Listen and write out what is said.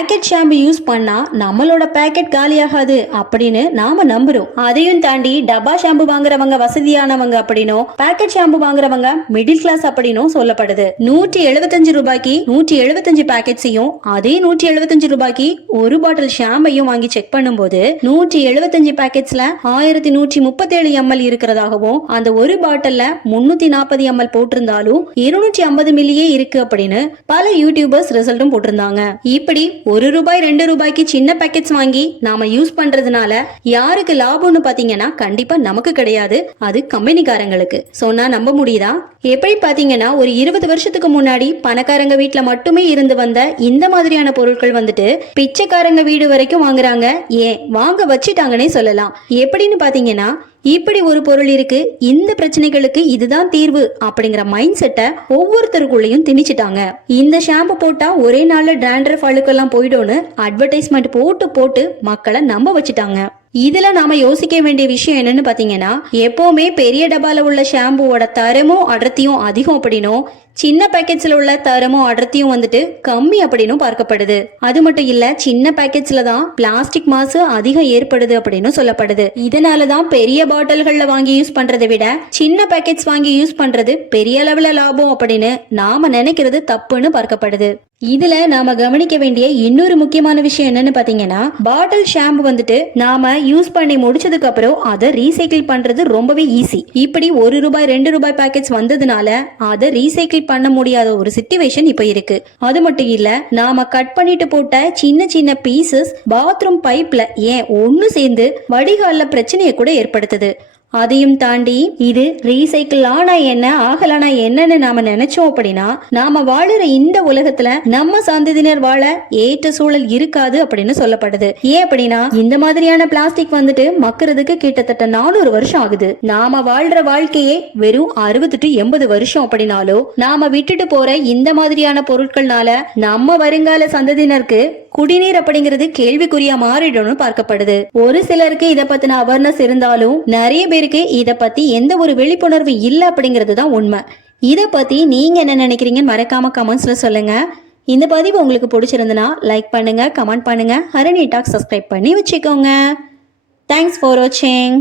Packet shampoo use பண்ணா நம்மளோட packet காலியாகாது அப்படின்னு நாம நம்புறோம். அதையும் தாண்டி டப்பா ஷாம்பு வாங்குறவங்க வசதியானவங்க அப்படின்னும் பேக்கெட் ஷாம்பு வாங்குறவங்க மிடில் கிளாஸ் அப்படின்னும் சொல்லப்படுது. நூற்றி எழுபத்தஞ்சு ரூபாய்க்கு நூற்றி எழுபத்தஞ்சு பேக்கெட்ஸையும் அதே நூற்றி எழுபத்தஞ்சு ரூபாய்க்கு ஒரு பாட்டில் ஷாம்பையும் வாங்கி செக் பண்ணும்போது நூற்றி எழுபத்தஞ்சு பேக்கெட்ஸ்ல ஆயிரத்தி நூற்றி முப்பத்தேழு எம்எல் இருக்கிறதாகவும் அந்த ஒரு பாட்டில்ல முன்னூத்தி நாற்பது எம்எல் போட்டிருந்தாலும் இருநூற்றி ஐம்பது மில்லியே இருக்கு அப்படின்னு பல யூடியூபர்ஸ் ரிசல்ட்டும் போட்டிருந்தாங்க. இப்படி ஒரு ரூபாய் ரெண்டு ரூபாய்க்கு சின்ன பேக்கெட்ஸ் வாங்கி நாம யூஸ் பண்றதுனால யாருக்கு லாபம்னு பாத்தீங்கன்னா கண்டிப்பா நமக்கு கிடையாது. அது கம்பெனிக்காரங்களுக்கு. சொன்னா நம்ப முடியுதா? எப்படி பாத்தீங்கன்னா ஒரு இருபது வருஷத்துக்கு முன்னாடி பணக்காரங்க வீட்டுல மட்டுமே இருந்து வந்த இந்த மாதிரியான பொருட்கள் வந்துட்டு பிச்சைக்காரங்க வீடு வரைக்கும் வாங்குறாங்க. ஏன்? வாங்க வச்சிட்டாங்கன்னே சொல்லலாம். எப்படின்னு பாத்தீங்கன்னா இப்படி ஒரு பொருள் இருக்கு இந்த பிரச்சனைகளுக்கு இதுதான் தீர்வு அப்படிங்கிற மைண்ட் செட்டை ஒவ்வொருத்தருக்குள்ளேயும் திணிச்சிட்டாங்க. இந்த ஷாம்பு போட்டா ஒரே நாள்ல டேண்ட்ரஃப் அழுக்கெல்லாம் போயிடும்னு அட்வர்டைஸ்மெண்ட் போட்டு போட்டு மக்களை நம்ப வச்சுட்டாங்க. இதுல நாம யோசிக்க வேண்டிய விஷயம் என்னன்னு பாத்தீங்கன்னா எப்பவுமே பெரிய டபால உள்ள ஷாம்புவோட தரமும் அடர்த்தியும் அதிகம் அப்படின்னும் சின்ன பேக்கெட்ஸ்ல உள்ள தரமும் அடர்த்தியும் வந்துட்டு கம்மி அப்படின்னும் பார்க்கப்படுது. அது மட்டும் இல்ல சின்ன பேக்கெட்ஸ்ல தான் பிளாஸ்டிக் மாசு அதிகம் ஏற்படுது அப்படின்னு சொல்லப்படுது. இதனால தான் பெரிய பாட்டில்கள்ல வாங்கி யூஸ் பண்றதை விட சின்ன பேக்கெட்ஸ் வாங்கி யூஸ் பண்றது பெரிய அளவுல லாபம் அப்படின்னு நாம நினைக்கிறது தப்புன்னு பார்க்கப்படுது. இதுல நாம கவனிக்க வேண்டிய இன்னொரு முக்கியமான விஷயம் என்னன்னு பாத்தீங்கன்னா பாட்டில் ஷாம்பு வந்துட்டு நாம யூஸ் பண்ணி முடிச்சதுக்கு அப்புறம் அதை ரீசைக்கிள் பண்றது ரொம்பவே ஈஸி இப்படி ஒரு ரூபாய் ரெண்டு ரூபாய் பேக்கெட்ஸ் வந்ததுனால அதை ரீசைக்கிள் பண்ண முடியாத ஒரு சிச்சுவேஷன் இப்போ இருக்கு. அது மட்டும் இல்ல நாம கட் பண்ணிட்டு போட்ட சின்ன சின்ன பீசஸ் பாத்ரூம் பைப்ல ஏன் ஒன்னு சேர்ந்து வடிகால பிரச்சனையை கூட ஏற்படுத்துது. அதையும் தாண்டி இது ரீசைக்கிள் ஆனா என்ன ஆகலானா என்னன்னு நாம நினைச்சோம் அப்படின்னா நாம வாழுற இந்த உலகத்துல நம்ம சந்ததியினர் வாழ ஏற்ற சூழல் இருக்காது அப்படின்னு சொல்லப்படுது. ஏன் அப்படின்னா இந்த மாதிரியான பிளாஸ்டிக் வந்துட்டு மக்கிறதுக்கு கிட்டத்தட்ட நானூறு வருஷம் ஆகுது. நாம வாழ்ற வாழ்க்கையே வெறும் அறுபது டு எண்பது வருஷம் அப்படின்னாலும் நாம விட்டுட்டு போற இந்த மாதிரியான பொருட்கள்னால நம்ம வருங்கால சந்ததியினருக்கு குடிநீர் அப்படிங்கிறது கேள்விக்குறியா மாறிடும்னு பார்க்கப்படுது. ஒரு சிலருக்கு இத பத்தின அவேர்னஸ் இருந்தாலும் நிறைய பேருக்கு இத பத்தி எந்த ஒரு விழிப்புணர்வு இல்ல அப்படிங்கிறது தான் உண்மை. இத பத்தி நீங்க என்ன நினைக்கிறீங்கன்னு மறக்காம கமெண்ட்ஸ்ல சொல்லுங்க. இந்த பதிவு உங்களுக்கு பிடிச்சிருந்தனா லைக் பண்ணுங்க கமெண்ட் பண்ணுங்க. ஹரணி டாக் சப்ஸ்கிரைப் பண்ணி வச்சுக்கோங்க. தேங்க்ஸ் ஃபார் வாட்சிங்